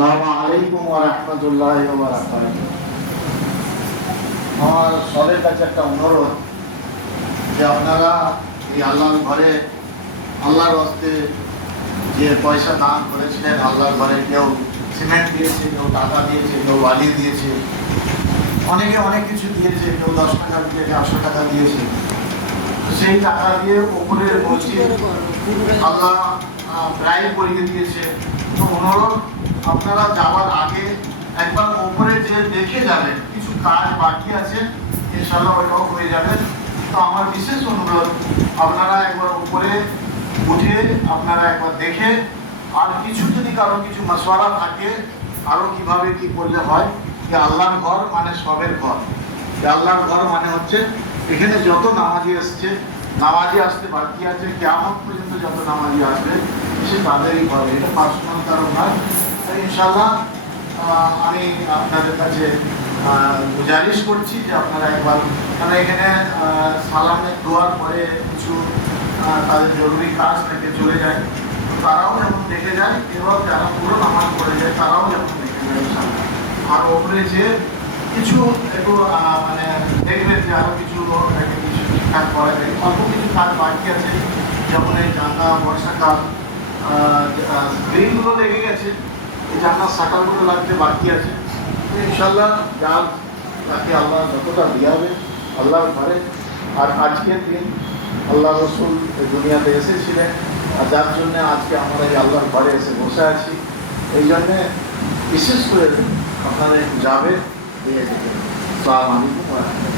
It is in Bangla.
আসসালামু আলাইকুম ওয়া রাহমাতুল্লাহি ওয়া বারাকাতুহু। আমার সবার কাছে একটা অনুরোধ যে আপনারা এই আল্লাহর ঘরে আল্লাহর হস্তে যে পয়সা দান করেছিলেন, আল্লাহর ঘরে কেউ সিমেন্ট দিয়েছে, কেউ টাকা দিয়েছে, কেউ বালি দিয়েছে, অনেকে অনেক কিছু দিয়েছে, কেউ 10 টাকা দিয়েছে, 100 টাকা দিয়েছে। সেই টাকা দিয়ে উপরে মসজিদ আল্লাহ প্রায় করিয়ে দিয়েছে। তো অনুরোধ, আপনারা যাওয়ার আগে একবার উপরে যে দেখে যাবেন, কিছু কাজ বাকি আছে, ইনশাআল্লাহ ওটাও হয়ে যাবে। তো আমার বিশেষ অনুরোধ, আপনারা একবার উপরে উঠে আপনারা একবার দেখে, আর কিছু যদি কারো কিছু মশওয়ারা থাকে আরো কিভাবে কি করলে হয়। যে আল্লাহর ঘর মানে সবের ঘর। আল্লাহর ঘর মানে হচ্ছে এখানে যত নামাজি এসছে, নামাজি আসতে বাকি আছে, কিয়ামত পর্যন্ত যত নামাজি আসবে সে তাদেরই ঘর। এটা পার্সোনাল কারণ নয়। ইনশাআল্লাহ আমি আপনাদের কাছে গুজারিশ করছি যে আপনারা একবার, কারণ এখানে সালামের দোয়ার পরে কিছু তাদের জরুরি কাজ থেকে চলে যায়, তারাও যেমন দেখে যায় এবং যারা পুরো নামাজ পড়ে যায় তারাও যেমন দেখে যায়। আর ওপরে যে কিছু একটু মানে দেখবেন যে আরো কিছু কাজ করা যায়, অল্প কিছু কাজ বাকি আছে, যেমন এই জানলা বর্ষাকাল গ্রিলগুলো লেগে গেছে, এই জানলার শাটারগুলো লাগতে বাকি আছে। তো ইনশাল্লাহ যার তাকে আল্লাহ যতটা দিয়াবে আল্লাহর ঘরে। আর আজকের দিন আল্লাহ রসুল দুনিয়াতে এসেছিলেন, আর যার জন্য আজকে আমরা এই আল্লাহর ঘরে এসে বসে আছি। এই জন্যে বিশেষ করে আপনারা একটু যাবেন, দিয়ে যেতে। আসসালামু আলাইকুম।